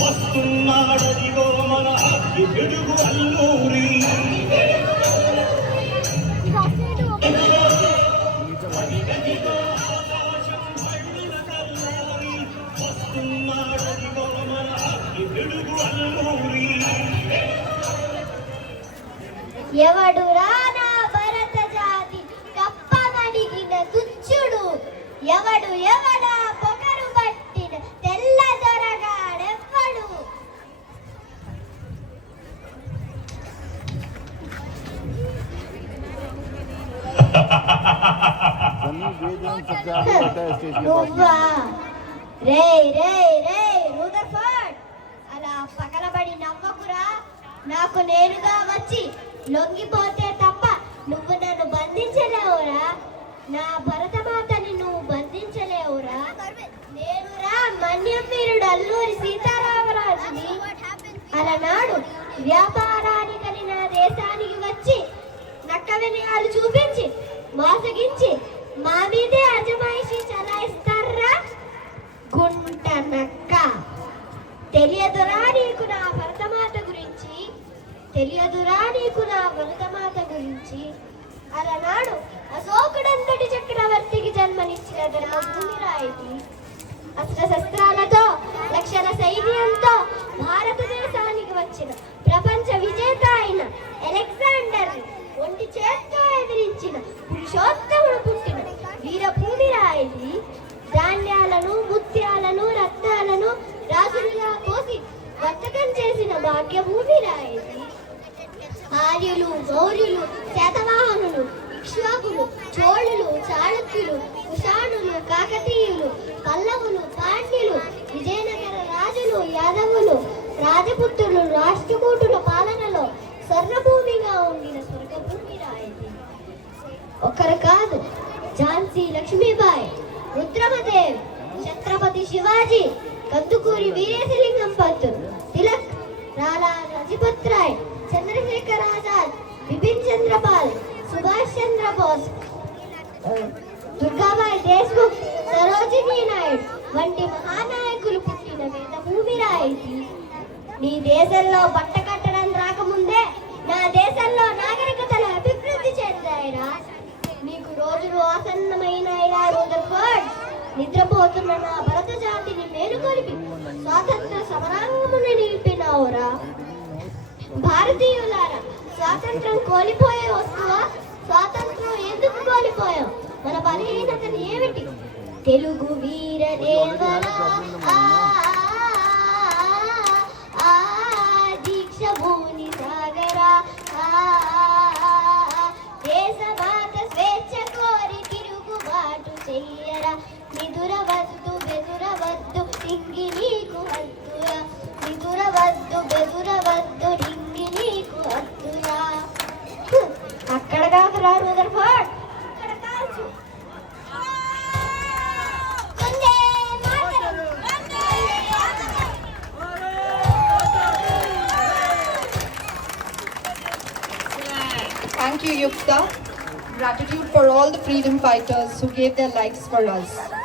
వస్తున్నాడదిగో మన పిడుగు అల్లూరి వస్తున్నాడదిగో మన పిడుగు అల్లూరి ఎవడురా నా భరత జాతి కప్పమడిగిన తుచ్చుడు ఎవడు ఎవడా పొగరు పట్టిన తెల్ల దొరగాడెవ్వడు నువ్వా రే రే రే రూదర్ఫర్డ్ అలా పగలబడి నవ్వకురా నాకు నేరుగా వచ్చి లొంగిపోతే తప్ప నువ్వు నన్ను బంధించలేవురా నా భరతమాతని నువ్వు బంధించలేవురా నేనురా మన్యం వీరుడు అల్లూరి సీతారామరాజుని అలనాడు వ్యాపారానికని నా దేశానికి వచ్చి నక్క వినయాలు చూపించి మోసగించి మా మీదే అజమాయిషి చలాయిస్తారా గుంట నక్క తెలియదురా నీకు నా భరతమాత గురించి తెలియదురా నీకు నా భరతమాత గురించి అలనాడు అశోకుడంతటి చక్రవర్తికి జన్మనిచ్చిన ధర్మభూమి రాయితీ అస్త్రశస్త్రాలతో లక్షల సైన్యంతో భారతదేశానికి వచ్చిన ప్రపంచ విజేత అయిన అలెగ్జాండర్ ఒంటి చేత్తో ఎదిరించిన పురుషోత్తముడు పుట్టిన వీరభూమి రాయిది ధాన్యాలను ముత్యాలను రత్నాలను రాజులుగా పోసి వర్తకం చేసిన భాగ్యభూమి రాయిది ఆర్యులు మౌర్యులు శాతవాహనులు ఇక్ష్వాకులు చోళులు చాళుక్యులు కుషాణులు కాకతీయులు పల్లవులు పాండ్యులు విజయనగర రాజులు యాదవులు రాజపుత్రులు రాష్ట్రకూటుల పాలనలో స్వర్ణభూమిగా ఉండిన స్వర్గభూమి రాయింది ఒకరు కాదు ఝాన్సీ లక్ష్మీబాయి రుద్రమదేవ్ ఛత్రపతి శివాజీ కందుకూరి వీరేశలింగం పంతులు తిలక్ లాలా లజపత్ రాయ్ చంద్రశేఖర్ ఆజాద్ బిపిన్ చంద్రపాల్ సుభాష్ చంద్ర బోస్ దుర్గాబాయి దేశ్ముఖ్ సరోజినీ నాయుడు వంటి మహానాయకులు పుట్టిన వేద భూమి రాయితీ నీ దేశంలో బట్ట కట్టడం రాకముందే నా దేశంలో నాగరికతలు అభివృద్ధి చెందాయిరా నీకు రోజులు ఆసన్నమైనాయిరా రూదర్ఫర్డ్ నిద్రపోతున్న నా భరత జాతిని మేలుకొలిపి స్వాతంత్ర సమరాంగముని నిలిపినావురా భారతీయులారా స్వాతంత్రం కోల్పోయే వస్తువా స్వాతంత్రం ఎందుకు కోల్పోయాం మన బలహీనతలు ఏమిటి తెలుగు వీరదేవరా దీక్ష భూని సాగరా దేశమాత స్వేచ్ఛ కోరి తిరుగుబాటు చెయ్యరా నిదురవద్దు బెదురవద్దు డింగి నీకు హద్దురా నిదురవద్దు బెదురవద్దు డింగి నీకు హద్దురా అక్కడ కాదురా రూదర్ఫర్డ్ అక్కడ కాల్చు Thank you, Yukta. Gratitude for all the freedom fighters who gave their lives for us.